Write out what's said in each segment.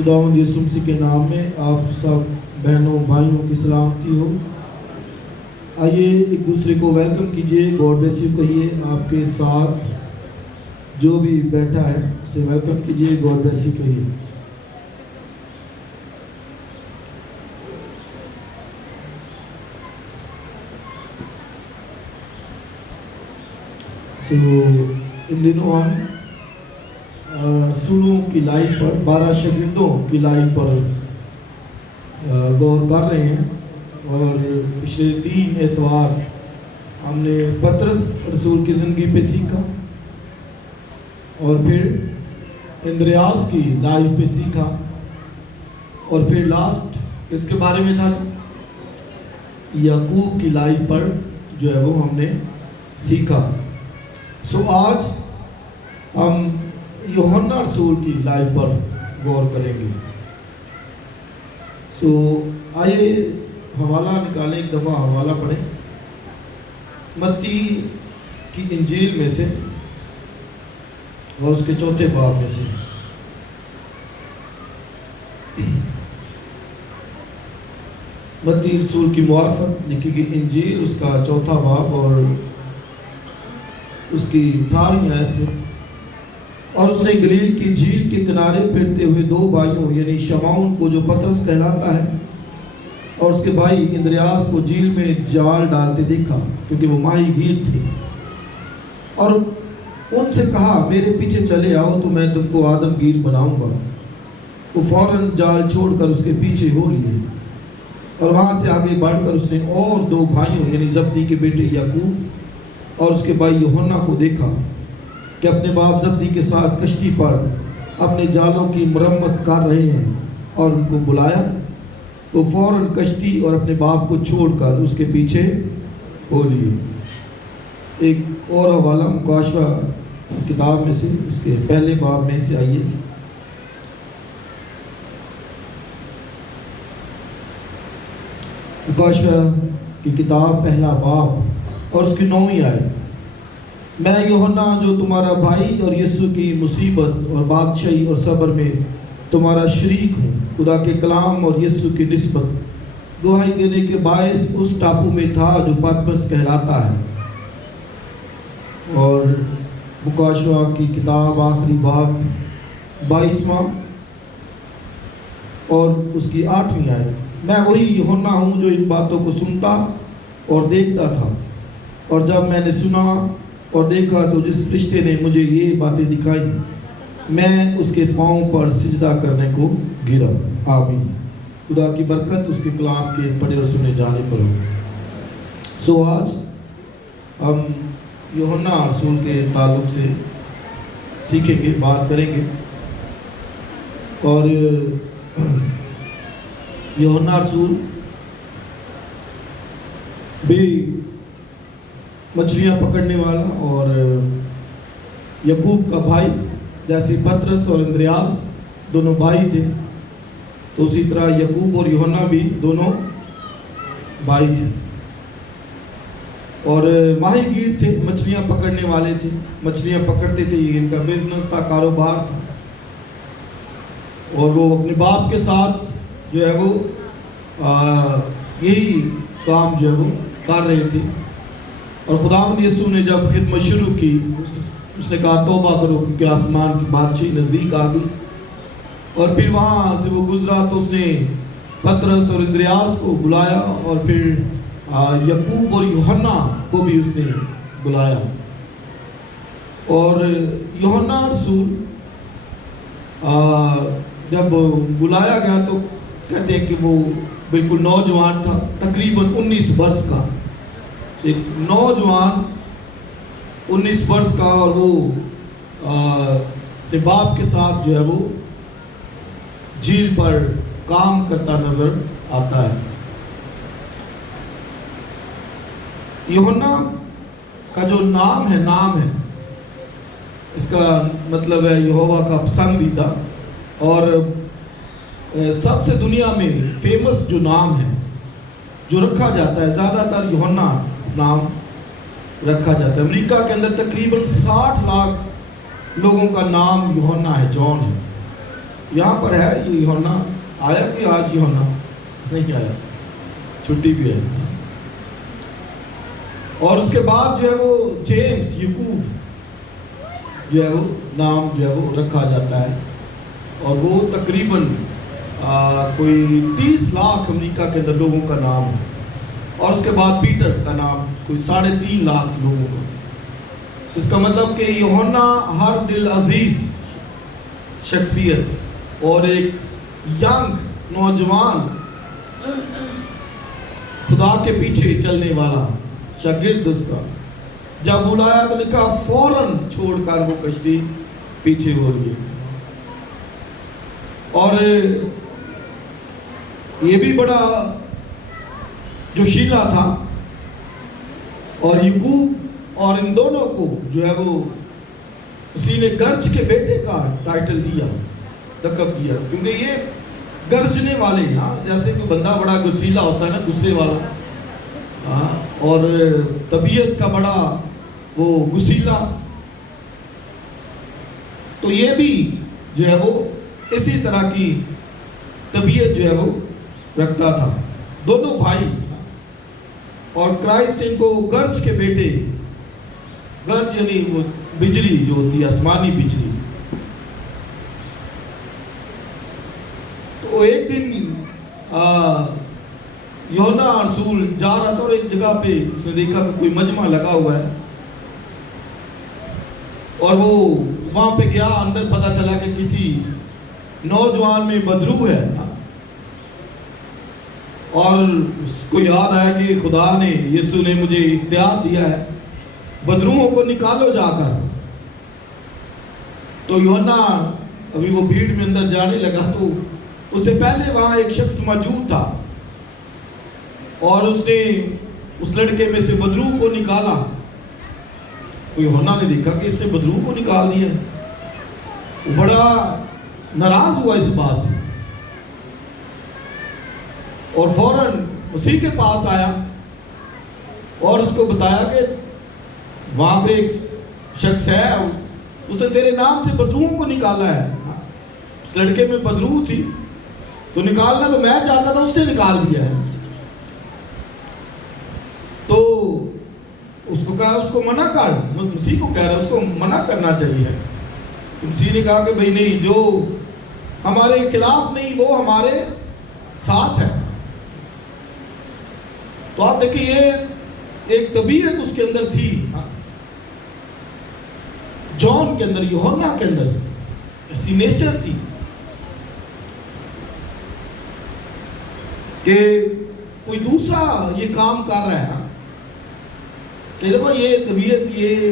خداوند یسوع مسیح کے نام میں آپ سب بہنوں بھائیوں کی سلامتی ہو۔ آئیے ایک دوسرے کو ویلکم کیجئے، گاڈ بلیس یو کہیے۔ آپ کے ساتھ جو بھی بیٹھا ہے اسے ویلکم کیجئے، گاڈ بلیس یو کہیے۔ ان دنوں ہم رسولوں کی لائف پر، 12 شاگردوں کی لائف پر غور کر رہے ہیں، اور پچھلے 3 اتوار ہم نے پطرس رسول کی زندگی پہ سیکھا، اور پھر اندریاس کی لائف پہ سیکھا، اور پھر لاسٹ اس کے بارے میں تھا یعقوب کی لائف پر جو ہے وہ ہم نے سیکھا۔ آج ہم یوحنا رسول کی لائف پر غور کریں گے۔ آئیے حوالہ نکالیں، ایک دفعہ حوالہ پڑھیں متی کی انجیل میں سے اور اس کے 4 باب میں سے۔ متی رسول کی معرفت لکھی گئی انجیل، اس کا 4 باب اور اس کی 18 آیت سے۔ اور اس نے گلیل کی جھیل کے کنارے پھرتے ہوئے 2 بھائیوں یعنی شمعون کو جو پطرس کہلاتا ہے اور اس کے بھائی اندریاس کو جھیل میں جال ڈالتے دیکھا، کیونکہ وہ ماہی گیر تھے، اور ان سے کہا میرے پیچھے چلے آؤ تو میں تم کو آدم گیر بناؤں گا۔ وہ فوراً جال چھوڑ کر اس کے پیچھے ہو لیے، اور وہاں سے آگے بڑھ کر اس نے اور 2 بھائیوں یعنی زبدی کے بیٹے یعقوب اور اس کے بھائی یوحنا کو دیکھا کہ اپنے باپ زبدی کے ساتھ کشتی پر اپنے جالوں کی مرمت کر رہے ہیں، اور ان کو بلایا تو فوراً کشتی اور اپنے باپ کو چھوڑ کر اس کے پیچھے ہو لیے۔ ایک اور حوالہ مکاشفہ کتاب میں سے، اس کے 1 باب میں سے، آئیے مکاشفہ کی کتاب 1 باب اور اس کی 9 آیت۔ میں یوحنا جو تمہارا بھائی اور یسوع کی مصیبت اور بادشاہی اور صبر میں تمہارا شریک ہوں، خدا کے کلام اور یسوع کی نسبت گواہی دینے کے باعث اس ٹاپو میں تھا جو پتمس کہلاتا ہے۔ اور مکاشفہ کی کتاب آخری باب 22واں اور اس کی 8ویں آیت۔ میں وہی یوحنا ہوں جو ان باتوں کو سنتا اور دیکھتا تھا، اور جب میں نے سنا اور دیکھا تو جس فرشتے نے مجھے یہ باتیں دکھائی، میں اس کے پاؤں پر سجدہ کرنے کو گرا۔ آمین۔ خدا کی برکت اس کے کلام کے پڑھے اور سنے جانے پر ہو۔ آج ہم یوحنا رسول کے تعلق سے سیکھیں گے، بات کریں گے، اور یوحنا رسول بھی مچھلیاں پکڑنے والا اور یعقوب کا بھائی، جیسے پطرس اور اندریاس دونوں بھائی تھے، تو اسی طرح یعقوب اور یوحنا بھی دونوں بھائی تھے، اور ماہی گیر تھے، مچھلیاں پکڑنے والے تھے، مچھلیاں پکڑتے تھے، یہ ان کا بزنس تھا، کاروبار تھا، اور وہ اپنے باپ کے ساتھ جو ہے وہ یہی کام جو ہے وہ کر رہے تھے۔ اور خداوند یسوع نے جب خدمت شروع کی، اس نے کہا توبہ کرو کیونکہ آسمان کی بادشاہی نزدیک آ گئی، اور پھر وہاں سے وہ گزرا تو اس نے پطرس اور اندریاس کو بلایا، اور پھر یعقوب اور یوحنا کو بھی اس نے بلایا۔ اور یوحنا رسول جب بلایا گیا تو کہتے ہیں کہ وہ بالکل نوجوان تھا، تقریباً 19 برس کا، ایک نوجوان 19 برس کا، اور وہ اپنے باپ کے ساتھ جو ہے وہ جھیل پر کام کرتا نظر آتا ہے۔ یوحنا کا جو نام ہے اس کا مطلب ہے یہوہ کا پسندیدہ، اور سب سے دنیا میں فیمس جو نام ہے جو رکھا جاتا ہے، زیادہ تر یوحنا نام رکھا جاتا ہے۔ امریکہ کے اندر تقریباً 60 لاکھ لوگوں کا نام یوحنا ہے، جان ہے، یہاں پر ہے یہ یوحنا آیا کہ آج یوحنا نہیں آیا, چھٹی بھی ہے. اور اس کے بعد جو ہے وہ جیمز یعقوب جو ہے وہ نام جو ہے وہ رکھا جاتا ہے, اور وہ تقریباً کوئی 30 لاکھ امریکہ کے اندر لوگوں کا نام ہے. اور اس کے بعد پیٹر کا نام کوئی 3.5 لاکھ لوگوں کا. اس کا مطلب کہ یوحنا ہر دل عزیز شخصیت اور ایک ینگ نوجوان خدا کے پیچھے چلنے والا شاگرد اس کا, جب بلایا تو لکھا فوراً چھوڑ کر وہ کشتی پیچھے ہو رہی ہے. اور یہ بھی بڑا جوشیلا تھا, اور یعقوب اور ان دونوں کو جو ہے وہ اسی نے گرج کے بیٹے کا ٹائٹل دیا, لقب دیا, کیونکہ یہ گرجنے والے ہیں. جیسے کوئی بندہ بڑا غصیلا ہوتا ہے نا, غصے والا, اور طبیعت کا بڑا وہ غصیلا, تو یہ بھی جو ہے وہ اسی طرح کی طبیعت جو ہے وہ رکھتا تھا. دونوں بھائی, اور کرائسٹ ان کو گرج کے بیٹے, گرج یعنی وہ بجلی جو ہوتی ہے, آسمانی بجلی. تو ایک دن یوحنا رسول جا رہا تھا, اور ایک جگہ پہ اس نے دیکھا کہ کوئی مجمع لگا ہوا ہے, اور وہ وہاں پہ گیا. اندر پتا چلا کہ کسی نوجوان میں بدرو ہے, اور اس کو یاد آیا کہ خدا نے, یسوع نے مجھے اختیار دیا ہے, بدروؤں کو نکالو جا کر. تو یوحنا ابھی وہ بھیڑ میں اندر جانے لگا, تو اس سے پہلے وہاں ایک شخص موجود تھا, اور اس نے اس لڑکے میں سے بدرو کو نکالا. تو یوحنا نے دیکھا کہ اس نے بدرو کو نکال دیا. وہ بڑا ناراض ہوا اس بات سے, اور فوراً مسیح کے پاس آیا اور اس کو بتایا کہ وہاں پہ ایک شخص ہے, اس نے تیرے نام سے بدروؤں کو نکالا ہے. اس لڑکے میں بدرو تھی, تو نکالنا تو میں چاہتا تھا, اس نے نکال دیا ہے. تو اس کو کہا اس کو منع کر, مسیح کو کہہ رہا ہے اس کو منع کرنا چاہیے. تو مسیح نے کہا کہ بھئی نہیں, جو ہمارے خلاف نہیں وہ ہمارے ساتھ ہے. تو آپ دیکھیں یہ ایک طبیعت اس کے اندر تھی, جان کے اندر, یوحنا کے اندر ایسی نیچر تھی کہ کوئی دوسرا یہ کام کر رہا ہے کہ دیکھو یہ طبیعت یہ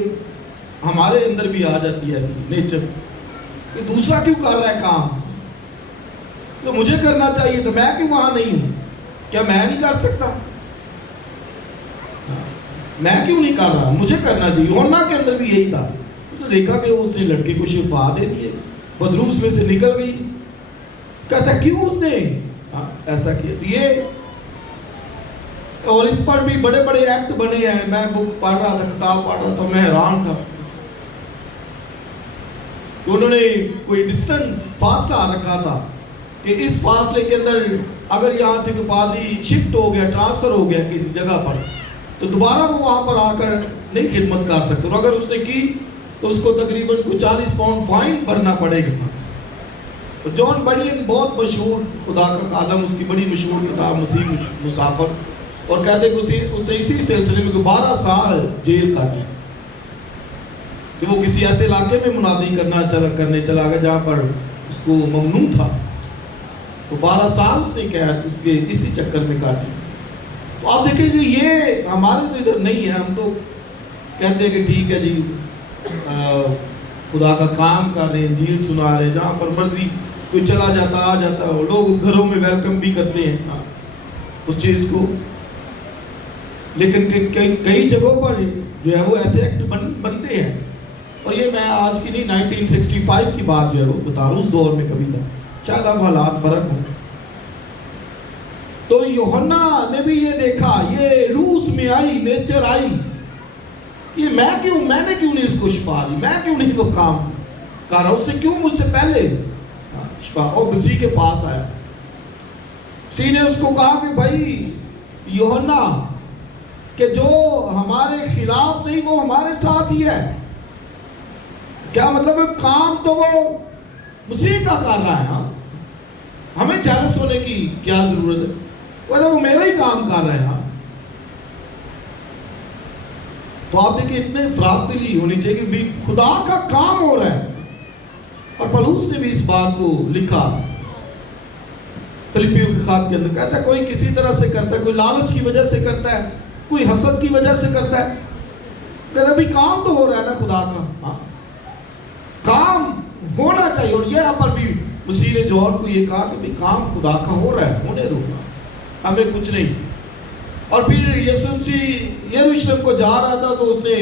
ہمارے اندر بھی آ جاتی ہے ایسی نیچر کہ دوسرا کیوں کر رہا ہے کام, تو مجھے کرنا چاہیے, تو میں کیوں وہاں نہیں ہوں, کیا میں نہیں کر سکتا, میں کیوں نہیں کر رہا, مجھے کرنا چاہیے. یوحنا کے اندر بھی یہی تھا. اس نے دیکھا کہ اس نے لڑکے کو شفا دے دیے, بدروس میں سے نکل گئی. کہتا ہے کیوں اس نے ایسا کیا. تو یہ, اور اس پر بھی بڑے بڑے ایکٹ بنے ہیں. میں بک پڑھ رہا تھا, کتاب پڑھ رہا تھا, میں حیران تھا. انہوں نے کوئی ڈسٹنس فاصلہ رکھا تھا کہ اس فاصلے کے اندر اگر یہاں سے کوئی پادری شفٹ ہو گیا, ٹرانسفر ہو گیا کسی جگہ پر, تو دوبارہ وہ وہاں پر آ کر نہیں خدمت کر سکتے. اور اگر اس نے کی تو اس کو تقریباً کوئی 40 پاؤنڈ فائن بھرنا پڑے گا. جان بنین بہت مشہور خدا کا خادم, اس کی بڑی مشہور کتاب مسیح مسافر, اور کہتے کہ اس نے اسی سلسلے میں 12 سال جیل کاٹی کہ وہ کسی ایسے علاقے میں منادی کرنے چلا گیا جہاں پر اس کو ممنوع تھا. تو 12 سال اس نے قید اس کے اسی چکر میں کاٹی. تو آپ دیکھیں کہ یہ ہمارے تو ادھر نہیں ہے. ہم تو کہتے ہیں کہ ٹھیک ہے جی خدا کا کام کر رہے ہیں, انجیل سنا رہے ہیں, جہاں پر مرضی کوئی چلا جاتا آ جاتا ہے, لوگ گھروں میں ویلکم بھی کرتے ہیں اس چیز کو. لیکن کئی جگہوں پر جو ہے وہ ایسے ایکٹ بنتے ہیں. اور یہ میں آج کی نہیں 1965 کی بات جو ہے وہ بتا رہا ہوں, اس دور میں کبھی تھا, شاید اب حالات فرق ہوں. تو یوحنا نے بھی یہ دیکھا, یہ روس میں آئی نیچر آئی, یہ میں نے کیوں نہیں اس کو شفا دی, میں کیوں نہیں وہ کام کر رہا, اس سے کیوں مجھ سے پہلے. شفا، اور مسیح کے پاس آیا. مسیح نے اس کو کہا کہ بھائی یوحنا کہ جو ہمارے خلاف نہیں وہ ہمارے ساتھ ہی ہے. کیا مطلب ہے؟ کام تو وہ مسیح کا کر رہا ہے. ہاں ہمیں جالس ہونے کی کیا ضرورت ہے؟ وہ میرا ہی کام کر رہے ہیں. ہاں تو آپ دیکھیں اتنے افراط دلی ہونی چاہیے کہ بھی خدا کا کام ہو رہا ہے. اور پولس نے بھی اس بات کو لکھا فلپیوں کی خط کے اندر، کہتا ہے کوئی کسی طرح سے کرتا ہے، کوئی لالچ کی وجہ سے کرتا ہے، کوئی حسد کی وجہ سے کرتا ہے. کہتا ہے بھی کام تو ہو رہا ہے نا خدا کا. ہاں کام ہونا چاہیے. اور یہاں پر بھی مسیح نے جوہر کو یہ کہا کہ بھی کام خدا کا ہو رہا ہے، ہونے دو، ہمیں کچھ نہیں. اور پھر یسوع مسیح یروشلم کو جا رہا تھا تو اس نے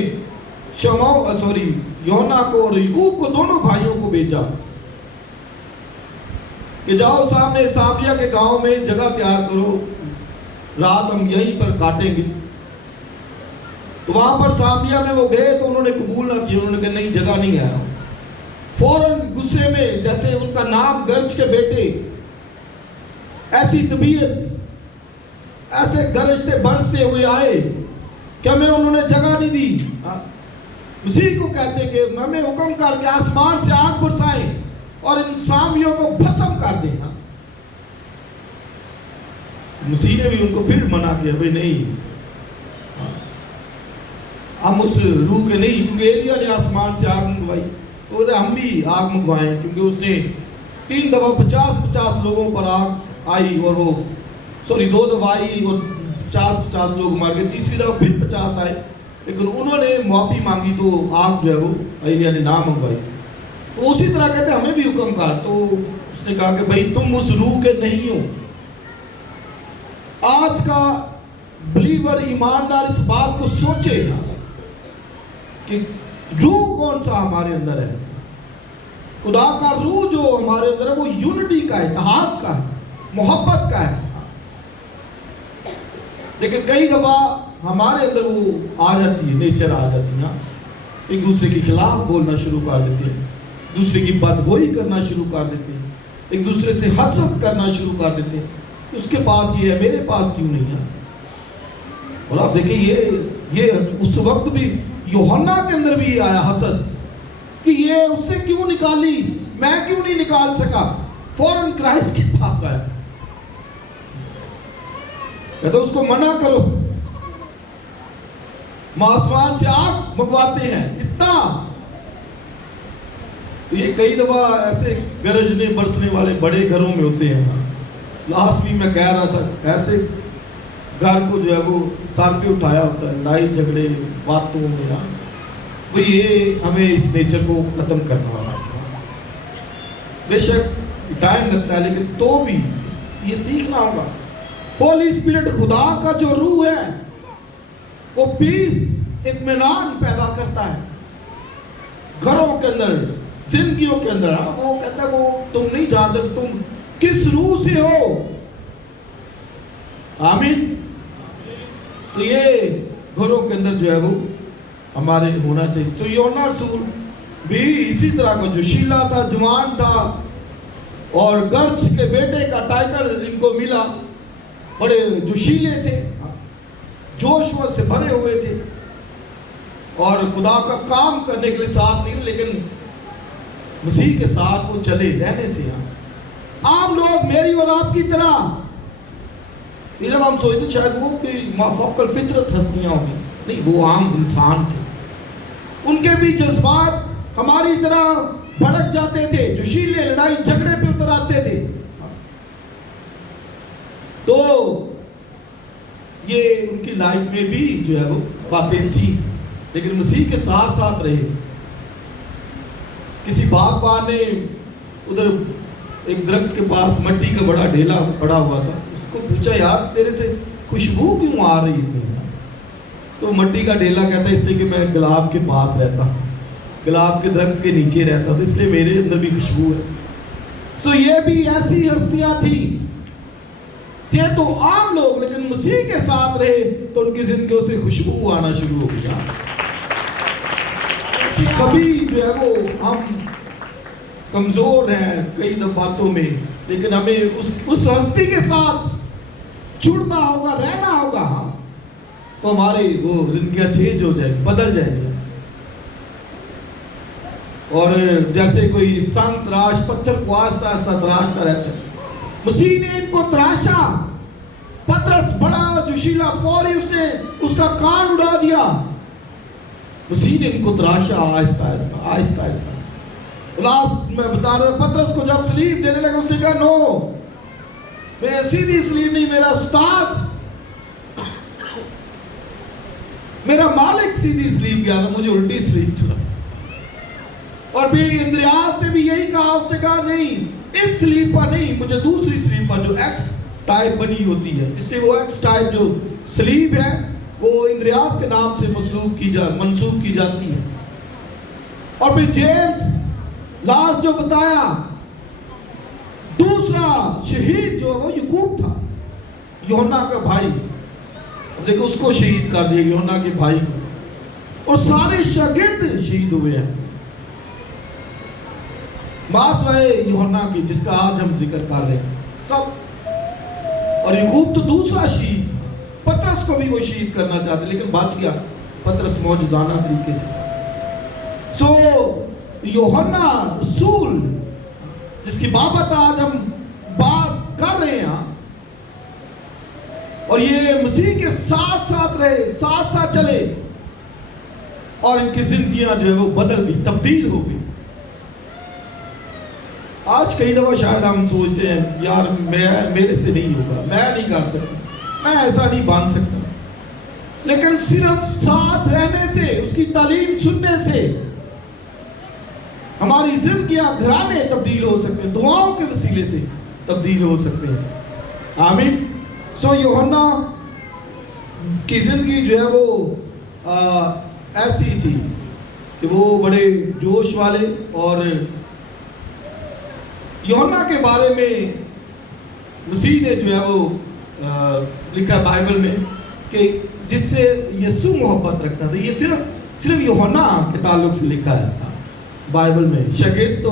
یوحنا کو اور یعقوب کو، دونوں بھائیوں کو بھیجا کہ جاؤ سامنے سامریا کے گاؤں میں جگہ تیار کرو، رات ہم یہیں پر کاٹیں گے. تو وہاں پر سامریا میں وہ گئے تو انہوں نے قبول نہ کیا. انہوں نے کہا نہیں جگہ نہیں ہے. فوراً غصے میں جیسے ان کا نام گرج کے بیٹے، ایسی طبیعت، ایسے گرجتے برستے ہوئے آئے کہ ہمیں انہوں نے جگہ نہیں دی. مسیح کو کہتے کہ ہمیں حکم کر کے آسمان سے آگ برسائیں اور ان سامیوں کو بھسم کر دیں. مسیح نے بھی ان کو پھر منع کیا، بھئی نہیں ہم اس روح کے نہیں، کیونکہ ایلیا نے آسمان سے آگ منگوائی، وہ کہتے ہم بھی آگ منگوائیں، کیونکہ اس نے 3 دفعہ 50 لوگوں پر آگ آئی، اور وہ 2 دفعہ آئی اور 50 لوگ مار گئے. تیسری دفعہ پھر 50 آئے، لیکن انہوں نے معافی مانگی تو آگ جو ہے وہ ایلیا نے نہ منگوائی. تو اسی طرح کہتے ہیں ہمیں بھی حکم کر. تو اس نے کہا کہ بھئی تم اس روح کے نہیں ہو. آج کا بلیور ایماندار اس بات کو سوچے کہ روح کون سا ہمارے اندر ہے. خدا کا روح جو ہمارے اندر ہے وہ یونٹی کا ہے، اتحاد کا ہے، محبت کا ہے. لیکن کئی دفعہ ہمارے اندر وہ آ جاتی ہے، نیچر آ جاتی ہے. ایک دوسرے کے خلاف بولنا شروع کر دیتے ہیں، دوسرے کی بدگوئی کرنا شروع کر دیتے ہیں، ایک دوسرے سے حسد کرنا شروع کر دیتے ہیں. اس کے پاس یہ ہے، میرے پاس کیوں نہیں ہے؟ اور آپ دیکھیں یہ اس وقت بھی یوحنا کے اندر بھی آیا حسد کہ یہ اس سے کیوں نکالی، میں کیوں نہیں نکال سکا. فوراً کرائسٹ کے پاس آیا، کہتا اس کو منع کرو، آسمان سے آگ منگواتے ہیں. اتنا تو یہ کئی دفعہ ایسے گرجنے برسنے والے بڑے گھروں میں ہوتے ہیں. لاسٹ بھی میں کہہ رہا تھا ایسے گھر کو جو ہے وہ سر پہ اٹھایا ہوتا ہے، لڑائی جھگڑے باتوں میں. وہ یہ ہمیں اس نیچر کو ختم کرنا ہے. بے شک ٹائم لگتا ہے، لیکن تو بھی یہ سیکھنا ہوگا. ہولی اسپرٹ خدا کا جو روح ہے وہ پیس، اطمینان پیدا کرتا ہے گھروں کے اندر، زندگیوں کے اندر. وہ کہتا ہے وہ تم نہیں جانتے تم کس روح سے ہو. آمین. تو یہ گھروں کے اندر جو ہے وہ ہمارے ہونا چاہیے. تو یوحنا رسول بھی اسی طرح کا جوشیلا تھا، جوان تھا، اور گرج کے بیٹے کا ٹائٹل ان کو ملا. بڑے جوشیلے تھے، جوش سے بھرے ہوئے تھے، اور خدا کا کام کرنے کے لیے ساتھ نہیں، لیکن مسیح کے ساتھ وہ چلے رہنے سے. عام لوگ میری اور آپ کی طرح، جب ہم سوچتے شاید وہ کہ مافوق الفطرت ہستیاں ہوگی، نہیں، وہ عام انسان تھے. ان کے بھی جذبات ہماری طرح بھڑک جاتے تھے، جوشیلے لڑائی جھگڑے پہ اتر آتے تھے. تو یہ ان کی لائف میں بھی جو ہے وہ باتیں تھیں، لیکن مسیح کے ساتھ ساتھ رہے. کسی باغبان نے ادھر ایک درخت کے پاس مٹی کا بڑا ڈھیلا پڑا ہوا تھا، اس کو پوچھا یار تیرے سے خوشبو کیوں آ رہی اتنی؟ تو مٹی کا ڈھیلا کہتا ہے اس لیے کہ میں گلاب کے پاس رہتا ہوں، گلاب کے درخت کے نیچے رہتا ہوں، تو اس لیے میرے اندر بھی خوشبو ہے. سو یہ بھی ایسی ہستیاں تھیں تھے تو عام لوگ، لیکن مسیح کے ساتھ رہے تو ان کی زندگیوں سے خوشبو آنا شروع ہو گیا. کبھی جو ہے وہ ہم کمزور ہیں کئی باتوں میں، لیکن ہمیں اس ہستی کے ساتھ جڑنا ہوگا، رہنا ہوگا، تو ہماری وہ زندگیاں چینج ہو جائیں گی، بدل جائیں گی. اور جیسے کوئی سنگ تراش پتھر کو آہستہ آہستہ تراشتا رہتا ہے، مسیح نے ان کو تراشا. پترس بڑا جوشیلا، فوری اس نے اس کا کان اڑا دیا. مسیح نے ان کو تراشا آہستہ آہستہ آہستہ آہستہ. لاسٹ میں بتا رہا ہوں، پترس کو جب سلیب دینے لگا اس نے کہا نو، میں سیدھی سلیب نہیں، میرا استاد میرا مالک سیدھی سلیب گیا تھا، مجھے الٹی سلیب تھا. اور بھی اندریاس نے بھی یہی کہا، اس نے کہا نہیں اس سلیب پر نہیں، مجھے دوسری سلیب پر جو ایکس ٹائپ بنی ہوتی ہے. اس لیے وہ ایکس ٹائپ جو سلیب ہے وہ اندریاس کے نام سے منسوب کی جاتی ہے. اور پھر جیمز لاسٹ جو بتایا، دوسرا شہید جو وہ یعقوب تھا، یوحنا کا بھائی. دیکھو اس کو شہید کر دیا، یوحنا کے بھائی کو. اور سارے شاگرد شہید ہوئے ہیں ماسوائے یوحنا کی، جس کا آج ہم ذکر کر رہے ہیں سب. اور یعقوب تو دوسرا شہید، پترس کو بھی وہ شہید کرنا چاہتے لیکن بچ گیا پترس معجزانہ طریقے سے. سو یوحنا رسول جس کی بابت آج ہم بات کر رہے ہیں، اور یہ مسیح کے ساتھ ساتھ رہے، ساتھ ساتھ چلے، اور ان کی زندگیاں جو ہے وہ بدل گئی، تبدیل ہو گئی. آج کئی دفعہ شاید ہم سوچتے ہیں یار میرے سے نہیں ہوگا، میں نہیں کر سکتا، میں ایسا نہیں بن سکتا. لیکن صرف ساتھ رہنے سے، اس کی تعلیم سننے سے ہماری زندگیاں، گھرانے تبدیل ہو سکتے ہیں، دعاؤں کے وسیلے سے تبدیل ہو سکتے ہیں. آمین. سو یوحنا کی زندگی جو ہے وہ ایسی تھی کہ وہ بڑے جوش والے. اور یوحنا کے بارے میں مسیح نے جو ہے وہ لکھا بائبل میں کہ جس سے یسوع محبت رکھتا تھا. یہ صرف یوحنا کے تعلق سے لکھا ہے بائبل میں. شاگرد تو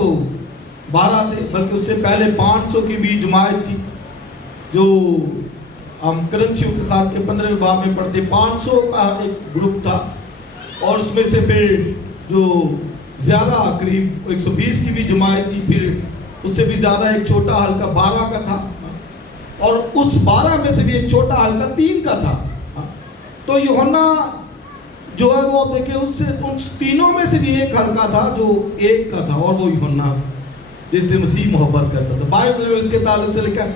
12 تھے، بلکہ اس سے پہلے 500 کی بھی جماعت تھی، جو ہم کرنتھیوں کے خط کے 15ویں باب میں پڑھتے. 500 کا ایک گروپ تھا، اور اس میں سے پھر جو زیادہ قریب 120 کی بھی جماعت تھی، پھر اس سے بھی زیادہ ایک چھوٹا حلقہ 12 کا تھا، اور اس 12 میں سے بھی ایک چھوٹا حلقہ 3 کا تھا. تو یوحنا جو ہے وہ آپ دیکھیں ان تینوں میں سے بھی ایک حلقہ تھا جو ایک کا تھا، اور وہ یوحنا تھا جس سے مسیح محبت کرتا تھا. بائبل میں اس کے تعلق سے لکھا ہے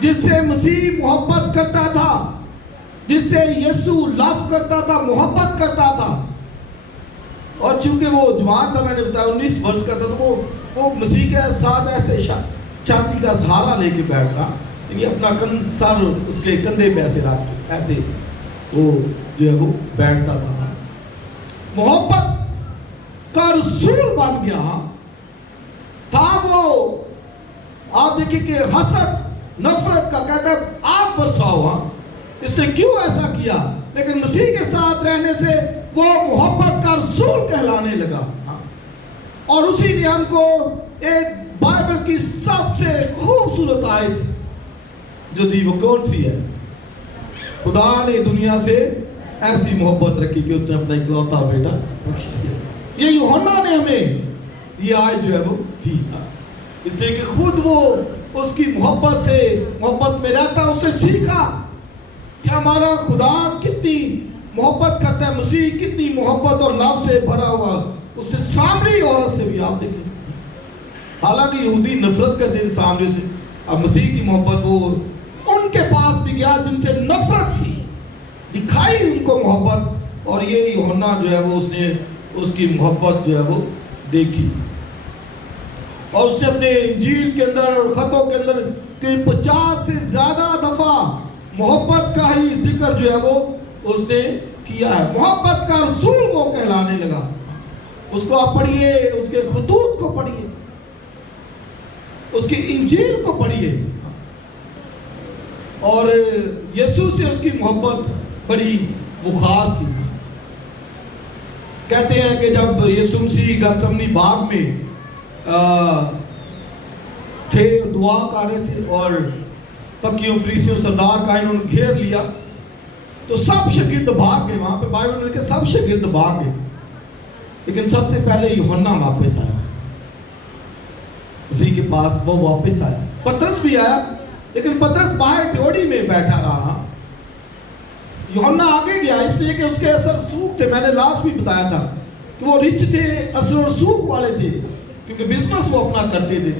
جس سے مسیح محبت کرتا تھا، جس سے یسوع لو کرتا تھا، محبت کرتا تھا. اور چونکہ وہ جوان تھا، میں نے بتایا 19 برس کا تھا، تو وہ مسیح کے ساتھ ایسے چھاتی کا سہارا لے کے بیٹھتا، یعنی اپنا سر اس کے کندھے پہ ایسے رکھ کے ایسے وہ جو ہے وہ بیٹھتا تھا. محبت کا رسول بن گیا تھا وہ. آپ دیکھیں کہ حسد، نفرت کا کہتا ہے آگ برسا ہوا، اس نے کیوں ایسا کیا؟ لیکن مسیح کے ساتھ رہنے سے وہ محبت کا رسول کہلانے لگا. اور اسی نے ہم کو ایک بائبل کی سب سے خوبصورت آیت جو دی، وہ کون سی ہے؟ خدا نے دنیا سے ایسی محبت رکھی کہ اس نے اپنا اکلوتا بیٹا بخش دیا. یہ یوحنا نے ہمیں یہ آیت جو ہے وہ تھی، اس سے کہ خود وہ اس کی محبت میں رہتا، اس سے سیکھا کہ ہمارا خدا کتنی محبت کرتا ہے. مسیح کتنی محبت اور لو سے بھرا ہوا، اس سے سامری عورت سے بھی آپ دیکھیں، حالانکہ یہودی نفرت کرتے تھے سامری سے، اب مسیح کی محبت وہ ان کے پاس بھی گیا جن سے نفرت تھی، دکھائی ان کو محبت. اور یہ یوحنا جو ہے وہ اس نے اس کی محبت جو ہے وہ دیکھی، اور اس نے اپنے انجیل کے اندر اور خطوں کے اندر 50 سے زیادہ دفعہ محبت کا ہی ذکر جو ہے وہ اس نے کیا ہے. محبت کا رسول وہ کہلانے لگا. اس کو آپ پڑھیے، اس کے خطوط کو پڑھیے، اس کی انجیل کو پڑھیے، اور یسوع سے اس کی محبت بڑی وہ خاص تھی. کہتے ہیں کہ جب یسوع مسیح گتسمنی باغ میں تھے اور دعا کر رہے تھے اور فقیوں فریسیوں سردار کا انہوں نے گھیر لیا. تو سب شاگرد بھاگ گئے. وہاں پہ بائبل میں لکھا سب شاگرد بھاگ گئے, لیکن سب سے پہلے یوحنا واپس آیا اسی کے پاس. وہ واپس آیا. پترس بھی آیا, لیکن پترس باہر ڈیوڑی میں بیٹھا رہا. یوحنا آگے گیا اس لیے کہ اس کے اثر سوکھ تھے. میں نے لاسٹ بھی بتایا تھا کہ وہ رچ تھے, اثر اور سوکھ والے تھے, کیونکہ بزنس وہ اپنا کرتے تھے,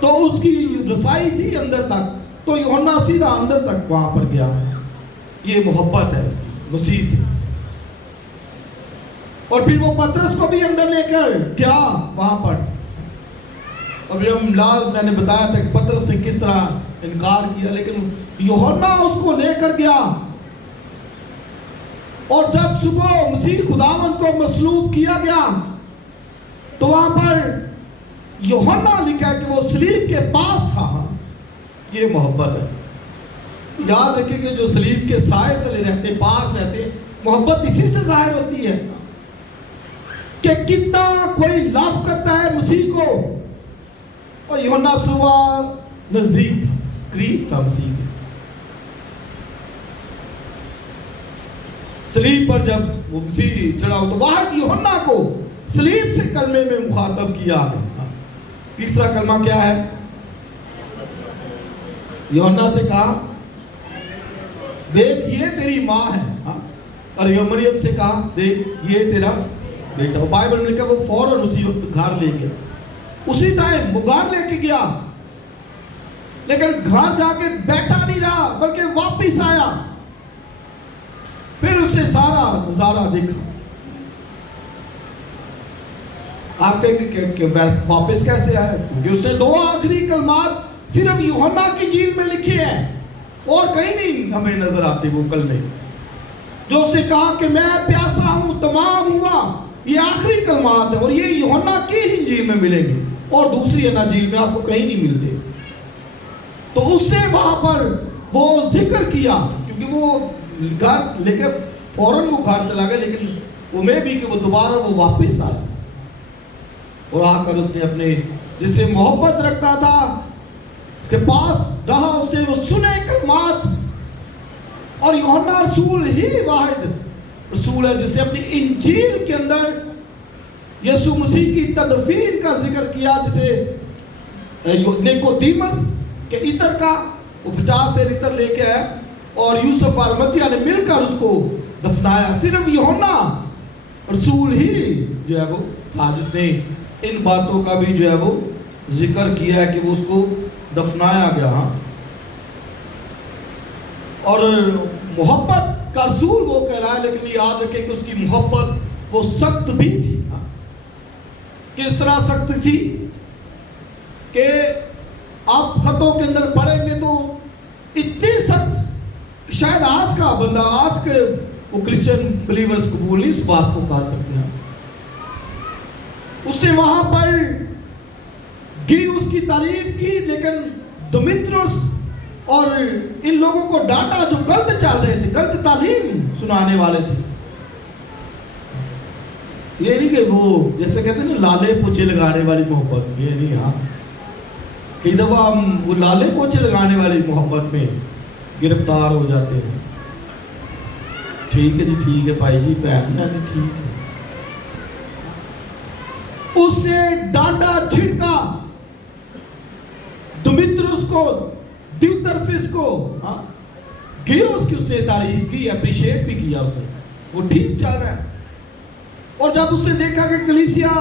تو اس کی رسائی تھی اندر تک. تو یوحنا سیدھا اندر تک وہاں پر گیا. یہ محبت ہے اس کی مسیح سے. اور پھر وہ پترس کو بھی اندر لے کر گیا وہاں پر. اور پھر میں نے بتایا تھا کہ پترس نے کس طرح انکار کیا, لیکن یوحنا اس کو لے کر گیا. اور جب صبح مسیح خداوند کو مصلوب کیا گیا تو وہاں پر یوحنا لکھا ہے کہ وہ صلیب کے پاس تھا. یہ محبت ہے. یاد رکھیں کہ جو صلیب کے سائے تلے رہتے, پاس رہتے, محبت اسی سے ظاہر ہوتی ہے کہ کتنا کوئی لو کرتا ہے مسیح کو. اور یوحنا صبح نزدیک تھا, قریب تھا مسیح کے. صلیب پر جب وہ مسیح چڑھا ہو تو واحد یوحنا کو صلیب سے کلمے میں مخاطب کیا. تیسرا کلمہ کیا ہے؟ یوحنا سے کہا دیکھ یہ تیری ماں ہے, اور مریم سے کہا دیکھ یہ تیرا بیٹا. بائبل میں لکھا وہ فوراً اسی وقت گھر لے گیا. اسی ٹائم وہ گھر لے کے گیا, لیکن گھر جا کے بیٹھا نہیں رہا بلکہ واپس آیا. پھر اس نے سارا نظارہ دیکھا. آپ کہیں کہ واپس کیسے آیا؟ کیونکہ اس نے 2 آخری کلمات صرف یوحنا کی انجیل میں لکھے ہیں, اور کہیں نہیں ہمیں نظر آتے وہ کلمے. جو اس نے کہا کہ میں پیاسا ہوں, تمام ہوا, یہ آخری کلمات ہیں, اور یہ یوحنا کی انجیل میں ملیں گے, اور دوسری اناجیل میں آپ کو کہیں نہیں ملتے. تو اس نے وہاں پر وہ ذکر کیا, کیونکہ وہ گھر لے کے فوراً وہ گھر چلا گیا, لیکن وہ میں بھی کہ وہ دوبارہ وہ واپس آیا. اور آ کر اس نے اپنے جس سے محبت رکھتا تھا اس کے پاس رہا. اس نے وہ سنے کلمات. اور یوحنا رسول ہی واحد رسول ہے جس نے اپنی انجیل کے اندر یسوع مسیح کی تدفین کا ذکر کیا, جسے نیکودیمس کے عطر کا وہ 50 سے عطر لے کے آیا, اور یوسف اور متیہ نے مل کر اس کو دفنایا. صرف یوحنا رسول ہی جو ہے وہ تھا جس نے ان باتوں کا بھی جو ہے وہ ذکر کیا ہے کہ وہ اس کو دفنایا گیا. اور محبت کا رسول وہ کہلایا, لیکن یاد رکھیں کہ اس کی محبت وہ سخت بھی تھی. کس طرح سخت تھی کہ آپ خطوں کے اندر پڑھیں گے تو اتنی سخت شاید آج کا بندہ, آج کے وہ کرسچن بلیورز قبول نہیں اس بات کو کر سکتے ہیں. اس نے وہاں پر کی اس کی تعریف کی, لیکن دمیتروس اور ان لوگوں کو ڈانٹا جو غلط چل رہے تھے, غلط تعلیم سنانے والے تھے. یہ نہیں کہ وہ جیسے کہتے ہیں نا لالے پوچھے لگانے والی محبت, یہ نہیں. ہاں کئی دفعہ ہم وہ لالے پوچھے لگانے والی محبت میں گرفتار ہو جاتے ہیں. ٹھیک ہے جی, ٹھیک ہے بھائی جی, بہن جی ٹھیک ہے. اس نے ڈانٹا چھڑکا دمیتروس کو, دیوترفس کو, گیوس کی اس نے تعریف کی, اپریشیٹ بھی کیا اس نے. وہ ٹھیک چل رہا ہے. اور جب اس نے دیکھا کہ کلیسیا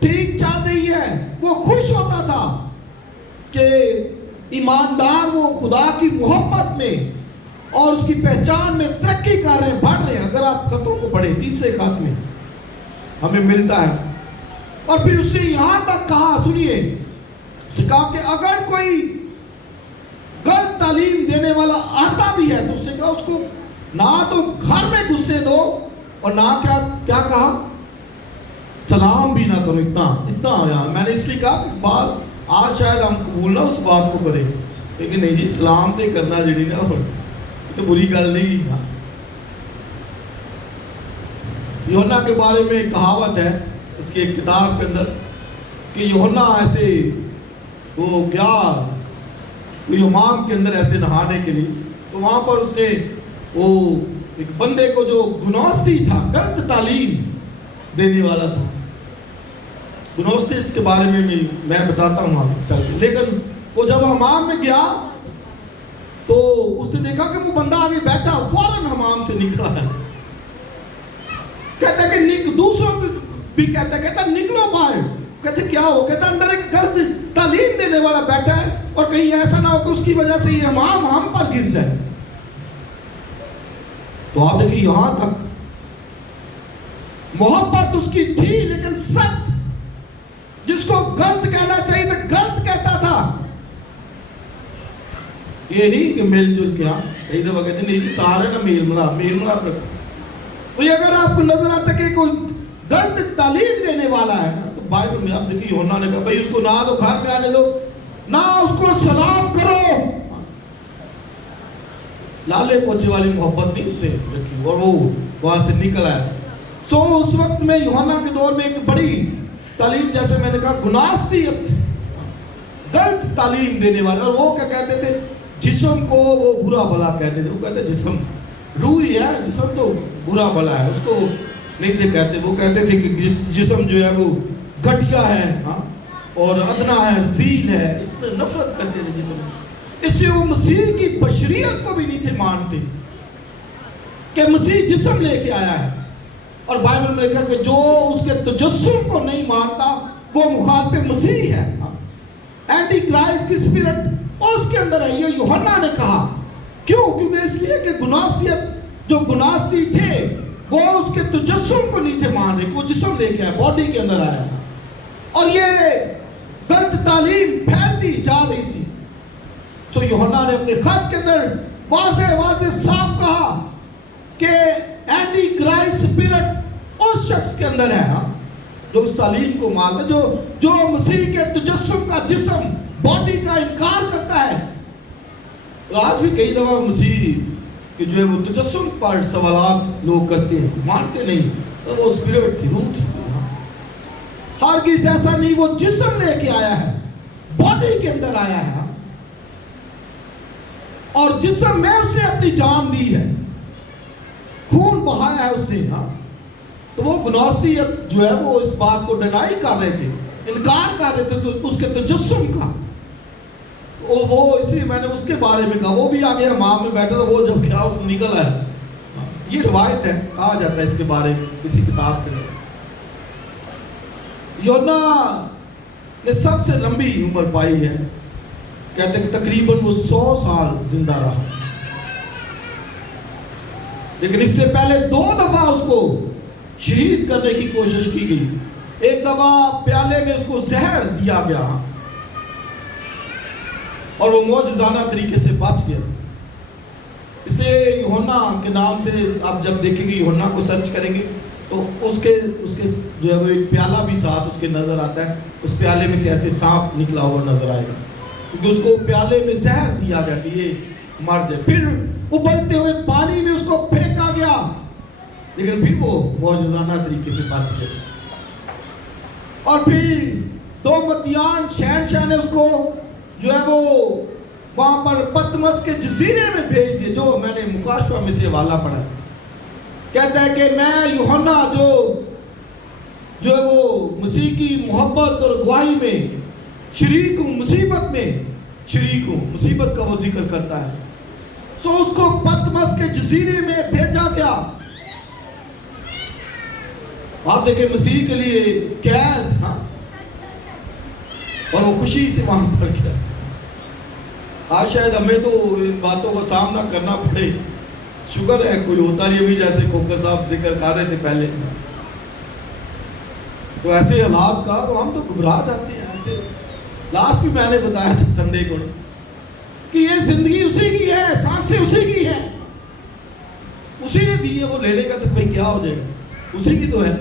ٹھیک چل رہی ہے, وہ خوش ہوتا تھا کہ ایماندار وہ خدا کی محبت میں اور اس کی پہچان میں ترقی کر رہے ہیں, بڑھ رہے ہیں. اگر آپ خطوں کو پڑھیں, 3 خط میں ہمیں ملتا ہے. اور پھر اس نے یہاں تک کہا, سنیے, اس نے کہا کہ اگر کوئی غلط تعلیم دینے والا آتا بھی ہے تو اس نے کہا اس کو نہ تو گھر میں گھسنے دو, اور نہ کیا کہا, سلام بھی نہ کرو. اتنا میں نے اس لیے کہا کہ بات آج شاید ہم قبول نہ اس بات کو کریں, لیکن نہیں جی, سلام تے کرنا جڑی نا یہ تو بری گل نہیں. یوحنا کے بارے میں کہاوت ہے اس کی ایک کتاب کے اندر کہ یوحنا ایسے وہ گیا کوئی حمام کے اندر ایسے نہانے کے لیے، تو وہاں پر اس نے وہ ایک بندے کو جو گنوستی تھا، غلط تعلیم دینے والا تھا، گنوستی کے بارے میں میں بتاتا ہوں آگے چل کے، لیکن وہ جب حمام میں گیا تو اس نے دیکھا کہ وہ بندہ آگے بیٹھا، فوراً حمام سے نکلا ہے، کہتا ہے کہ دوسروں کو بھی کہتا نکلو باہر، کہتے کیا ہو، کہتا اندر ایک غلط تعلیم دینے والا بیٹھا ہے اور کہیں ایسا نہ ہو کہ اس کی وجہ سے یہ حمام ہم پر گر جائے۔ تو آپ دیکھیں یہاں تک محبت اس کی تھی، لیکن سخت، جس کو غلط کہنا چاہیے تھا غلط کہتا تھا۔ یہ نہیں کہ مل جل کے، کئی دفعہ کہتے نہیں سارے نا میل ملاپ رکھو، وہی اگر آپ کو نظر آتا کہ کوئی غلط تعلیم دینے والا ہے تو بائبل میں آپ دیکھیں یوحنا نے کہا بھائی اس کو نہ تو گھر میں آنے دو، نہ اس کو سلام کرو، لالے پوچھے والی محبت نہیں اسے رکھی، اور وہ وہاں سے نکل آیا۔ اس وقت میں یوحنا کے دور میں ایک بڑی تعلیم، جیسے میں نے کہا گناستیت، غلط تعلیم دینے والا، اور وہ کیا کہتے تھے، جسم کو وہ برا بھلا کہتے تھے، وہ کہتے جسم روح ہی ہے، جسم تو برا بھلا ہے، اس کو نہیں تھے کہتے، وہ کہتے تھے کہ جسم جو ہے وہ گھٹیا ہے اور ادنا ہے، ذیل ہے، اتنا نفرت کرتے تھے جسم، اس سے وہ مسیح کی بشریت کو بھی نہیں تھے مانتے کہ مسیح جسم لے کے آیا ہے، اور بائبل میں لکھا کہ جو اس کے تجسم کو نہیں مانتا وہ مخالف مسیح ہے، اینٹی کرائسٹ کی اسپرٹ اس کے اندر ہے، یہ یوحنا نے کہا۔ کیوں؟ کیونکہ اس لیے کہ گناستیت، جو گناستی تھے وہ اس کے تجسم کو نہیں تھے مان رہے، وہ جسم لے کے آیا، باڈی کے اندر آیا، اور یہ غلط تعلیم پھیلتی جا رہی تھی۔ سو یوحنا نے اپنے خط کے اندر واضح صاف کہا کہ اینٹی کرائسٹ اسپرٹ اس شخص کے اندر ہے جو اس تعلیم کو مانتا ہے، جو مسیح کے تجسم کا جسم، باڈی کا انکار کرتا ہے۔ آج بھی کئی دفعہ مسیح کہ جو ہے وہ تجسم پر سوالات لوگ کرتے ہیں، مانتے نہیں، تو وہ اسپرٹ تھی، روح تھی، ہرگز ایسا نہیں، وہ جسم لے کے آیا ہے، باڈی کے اندر آیا ہے، اور جسم میں اس نے اپنی جان دی ہے، خون بہایا ہے اس نے۔ تو وہ گنوستیت جو ہے وہ اس بات کو ڈینائی کر رہے تھے، انکار کر رہے تھے تو اس کے تجسم کا، وہ اسی میں نے اس کے بارے میں کہا، وہ بھی آگے حمام میں بیٹھا تھا، وہ جب کیا اس نکل آیا، یہ روایت ہے، کہا جاتا ہے اس کے بارے میں کسی کتاب کے۔ یوحنا نے سب سے لمبی عمر پائی ہے، کہتے ہیں کہ تقریباً وہ 100 سال زندہ رہا، لیکن اس سے پہلے 2 دفعہ اس کو شہید کرنے کی کوشش کی گئی۔ ایک دفعہ پیالے میں اس کو زہر دیا گیا اور وہ معجزانہ طریقے سے بچ گیا۔ اس لیے یوحنا کے نام سے آپ جب دیکھیں گے، یوحنا کو سرچ کریں گے تو اس کے جو ہے وہ ایک پیالہ بھی ساتھ اس کے نظر آتا ہے، اس پیالے میں سے ایسے سانپ نکلا ہوا نظر آئے گا، کیونکہ اس کو پیالے میں زہر دیا گیا کہ یہ مر جائے۔ پھر ابلتے ہوئے پانی میں اس کو پھینکا گیا، لیکن پھر وہ معجزانہ طریقے سے بچ گئے۔ اور پھر دومتیان شہنشاہ نے اس کو جو ہے وہ وہاں پر پتمس کے جزیرے میں بھیج دیے، جو میں نے مکاشفہ میں سے حوالہ پڑھا، کہتا ہے کہ میں یوحنا جو ہے وہ مسیح کی محبت اور گواہی میں شریک ہوں، مصیبت میں شریک ہوں، مصیبت کا وہ ذکر کرتا ہے۔ سو اس کو پتمس کے جزیرے میں بھیجا گیا۔ آپ دیکھیں مسیح کے لیے قید، اور وہ خوشی سے وہاں پر گیا۔ آج شاید ہمیں تو ان باتوں کا سامنا کرنا پڑے، شکر ہے کوئی ہوتا نہیں، بھی جیسے کوکر صاحب ذکر کر رہے تھے پہلے، تو ایسے حالات کا تو ہم تو گھبرا جاتے ہیں۔ ایسے لاسٹ بھی میں نے بتایا تھا سنڈے کو کہ یہ زندگی اسی کی ہے، سانسیں اسی کی ہے، اسی نے دی ہے، وہ لینے کا تو بھائی کیا ہو جائے گا، اسی کی تو ہے۔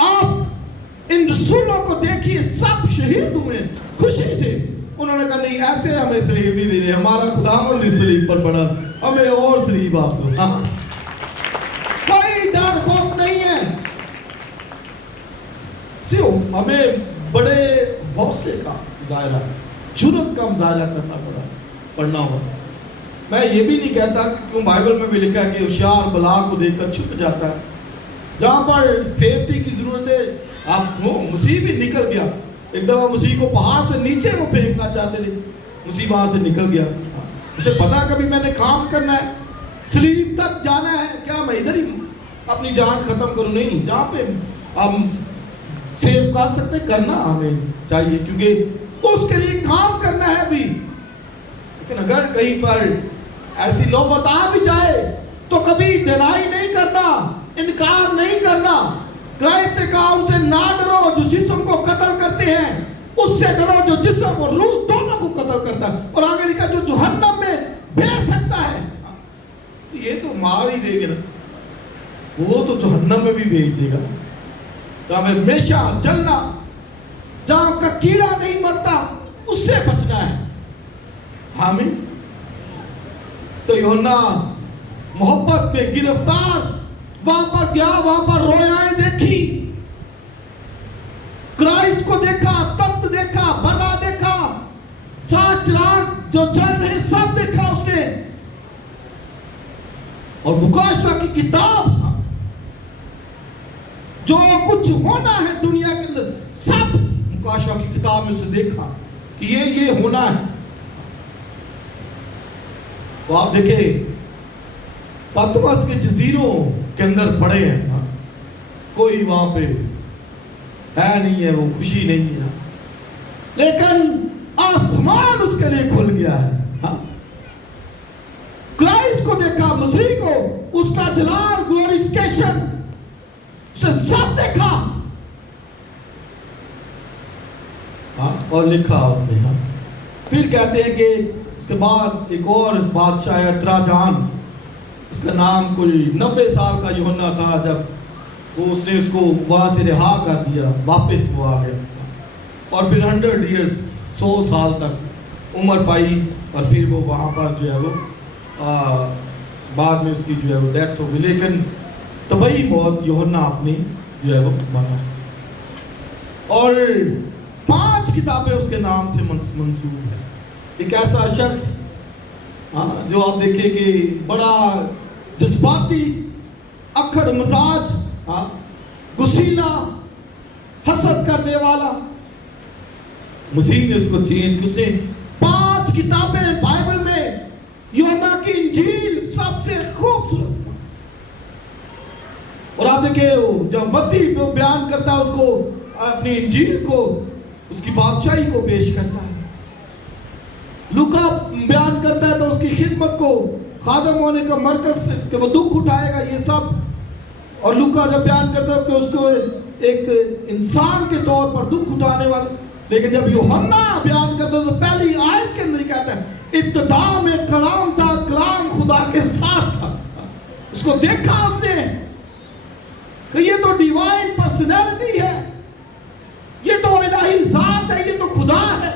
آپ ان رسولوں کو دیکھیے، سب شہید ہوئے خوشی سے، انہوں نے کہا نہیں ایسے ہمیں سلیب نہیں دینے، ہمارا خداوند اس سلیب پر پڑا، ہمیں اور سلیب آپ دو، کوئی ڈر خوف نہیں ہے۔ ہمیں بڑے حوصلے کا مظاہرہ، جرأت کا مظاہرہ پڑھنا ہوگا۔ میں یہ بھی نہیں کہتا کہ کیوں بائبل میں بھی لکھا ہے کہ ہوشیار بلا کو دیکھ کر چھپ جاتا ہے۔ جہاں پر سیفٹی کی ضرورت ہے، آپ مسیح بھی نکل گیا۔ ایک دفعہ مسیح کو پہاڑ سے نیچے وہ پھینکنا چاہتے تھے، مسیح وہاں سے نکل گیا۔ اسے پتا کبھی میں نے کام کرنا ہے، صلیب تک جانا ہے، کیا میں ادھر ہی اپنی جان ختم کروں؟ نہیں، جہاں پہ ہم سیف کر سکتے کرنا ہمیں چاہیے، کیونکہ اس کے لیے کام کرنا ہے بھی۔ لیکن اگر کہیں پر ایسی نوبت آ بھی جائے تو کبھی ڈینائی نہیں کرنا، انکار نہیں کرنا۔ کرائسٹ نے کہا ان سے نہ ڈرو جو جسم کو قتل کرتے ہیں، اس سے ڈرو جو جسم اور روح دونوں کو قتل کرتا ہے۔ اور آگے لکھا جو جہنم میں بھیج سکتا ہے، یہ تو مار ہی دے گا نا، وہ تو جہنم میں بھی بھیج دے گا، جہاں میں ہمیشہ جلنا، جہاں کا کیڑا نہیں مرتا، اس سے بچنا ہے۔ آمین۔ تو یوحنا محبت میں گرفتار وہاں پر گیا، وہاں پر رویائیں دیکھی، کرائسٹ کو دیکھا، تخت دیکھا، بنا دیکھا، 7 چراغ جو جل رہے سب دیکھا اس نے، اور مکاشفہ کی کتاب جو کچھ ہونا ہے دنیا کے اندر سب مکاشفہ کی کتاب میں سے دیکھا کہ یہ ہونا ہے۔ تو آپ دیکھیں پتمس کے جزیروں کے اندر پڑے ہیں، کوئی وہاں پہ ہے نہیں ہے، وہ خوشی نہیں ہے، لیکن آسمان اس کے لیے کھل گیا ہے۔ کرائسٹ کو دیکھا، مسیح کو، اس کا جلال، گلوریفیکیشن، اسے سب دیکھا، اور لکھا اس نے۔ پھر کہتے ہیں کہ اس کے بعد ایک اور بادشاہ ہے تراجان، اس کا نام کوئی 90 سال کا یوحنا تھا، جب وہ اس نے اس کو وہاں سے رہا کر دیا، واپس وہ آ گیا، اور پھر 100 ایئرس 100 سال تک عمر پائی، اور پھر وہ وہاں پر جو ہے وہ بعد میں اس کی جو ہے وہ ڈیتھ ہو گئی، لیکن طبعی موت یوحنا اپنی جو ہے وہ مرا ہے۔ اور 5 کتابیں اس کے نام سے منسوب ہیں۔ ایک ایسا شخص جو آپ دیکھیں کہ بڑا جذباتی، اکھڑ مزاج، غصیلا، حسد کرنے والا، مسیح نے اس کو چینج، اس نے 5 کتابیں بائبل میں، یوحنا کی انجیل سب سے خوبصورت، اور آپ دیکھیں جب متی بیان کرتا ہے اس کو، اپنی انجیل کو، اس کی بادشاہی کو پیش کرتا ہے۔ لوکا بیان کرتا ہے تو اس کی خدمت کو، خادم ہونے کا مرکز سے کہ وہ دکھ اٹھائے گا، یہ سب، اور لوکا جب بیان کرتا ہے کہ اس کو ایک انسان کے طور پر دکھ اٹھانے والا، لیکن جب یوحنا بیان کرتا ہے تو پہلی آیت کے اندر کہتا ہے ابتدا میں کلام تھا، کلام خدا کے ساتھ تھا۔ اس کو دیکھا اس نے کہ یہ تو ڈیوائن پرسنالٹی ہے، یہ تو الہی ذات ہے، یہ تو خدا ہے،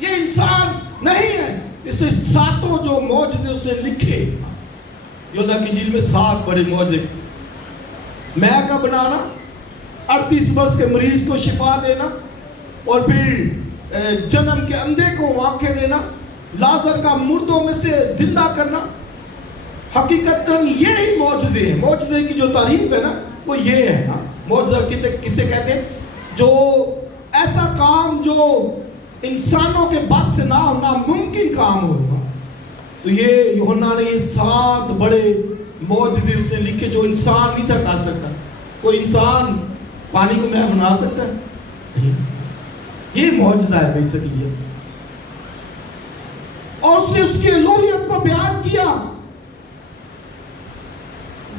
یہ انسان نہیں ہے۔ اس نے 7 جو معجزے اس نے لکھے، یوحنا کی انجیل میں 7 بڑے معجزے، مے کا بنانا، 38 برس کے مریض کو شفا دینا، اور پھر جنم کے اندھے کو آنکھیں دینا، لازر کا مردوں میں سے زندہ کرنا۔ حقیقتاً یہی معجزے ہیں۔ معجزے کی جو تعریف ہے نا وہ یہ ہے، معجزہ کسے کہتے ہیں؟ جو ایسا کام جو انسانوں کے بس سے نہ ہونا ممکن کام ہوگا۔ تو یہ یوحنا نے یہ 7 بڑے معجزے اس نے لکھے جو انسان نہیں تھا کر سکتا۔ کوئی انسان پانی کو میں بنا سکتا ہے نہیں، یہ معجزہ ہے بیسیکلی۔ اور اس نے اس کی الوہیت کو بیان کیا۔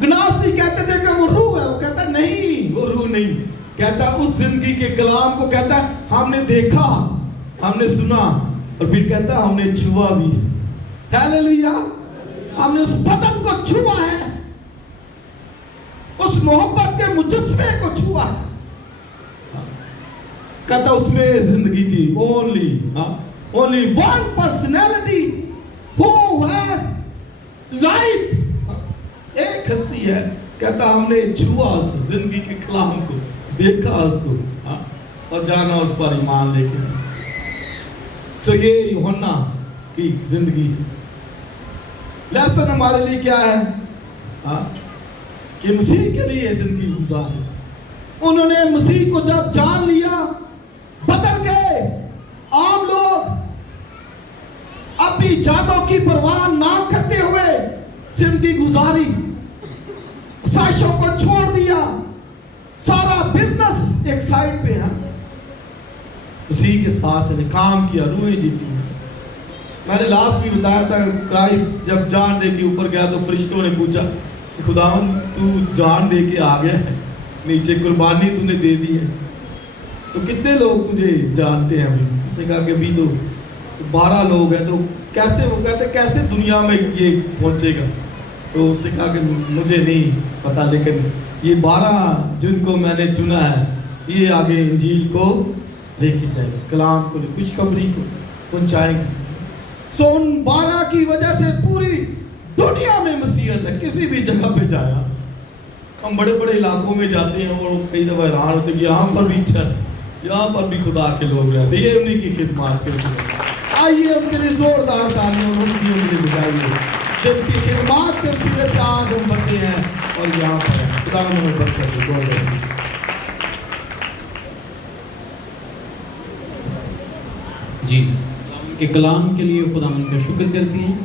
گناستی کہتے تھے کہ وہ روح ہے، وہ کہتا ہے نہیں وہ روح نہیں، کہتا ہے اس زندگی کے کلام کو، کہتا ہے ہم نے دیکھا، ہم نے سنا، اور پھر کہتا ہے ہم نے چھوا بھی ہے۔ ہیلیلویا، ہم نے اس بدن کو چھوا ہے، اس محبت کے مجسمے کو چھوا ہے۔ کہتا اس میں زندگی تھی، only one personality who has life، ایک ہستی ہے۔ کہتا ہم نے چھوا اس زندگی کے کلام کو، دیکھا اس کو، اور جانا اس پر ایمان لے کے۔ تو یہ یوحنا کی زندگی لیسن ہمارے لیے کیا ہے کہ مسیح کے لیے زندگی گزاری۔ انہوں نے مسیح کو جب جان لیا بدل گئے۔ عام لوگ اپنی جانوں کی پرواہ نہ کرتے ہوئے زندگی گزاری، سائشوں کو چھوڑ دیا، سارا بزنس ایک سائڈ پہ ہے، مسیح کے ساتھ کام کیا، روحیں جیتی ہیں۔ میں نے لاسٹ بھی بتایا تھا کرائسٹ جب جان دے کے اوپر گیا تو فرشتوں نے پوچھا کہ خداوند تو جان دے کے آ گیا ہے، نیچے قربانی تو نے دے دی ہے، تو کتنے لوگ تجھے جانتے ہیں ابھی؟ اس نے کہا کہ ابھی تو 12 لوگ ہیں۔ تو کیسے وہ کہتے کیسے دنیا میں یہ پہنچے گا؟ تو اس نے کہا کہ مجھے نہیں پتا، لیکن یہ 12 جن کو میں نے چنا ہے یہ آگے انجیل کو لے کے جائیں گے، کلام کو، خوشخبری کو پہنچائیں گے۔ سو ان 12 کی وجہ سے پوری دنیا میں مسیحیت ہے۔ کسی بھی جگہ پہ جایا، ہم بڑے بڑے علاقوں میں جاتے ہیں اور کئی دفعہ حیران ہوتے ہیں کہ یہاں پر بھی چرچ، یہاں پر بھی خدا کے لوگ رہتے ہیں، یہ انہیں کی خدمات کے سلسلے۔ آئیے ہم کے لیے زوردار تالیاں اور ہستیوں کے لیے بجائیے جن کی خدمات کے سلسلے سے آج ہم بچے ہیں اور یہاں پر ہیں۔ خدا ہمیں برکت دے۔ God bless you. جی، کہ کلام کے لیے خدا ان کا شکر کرتی ہیں۔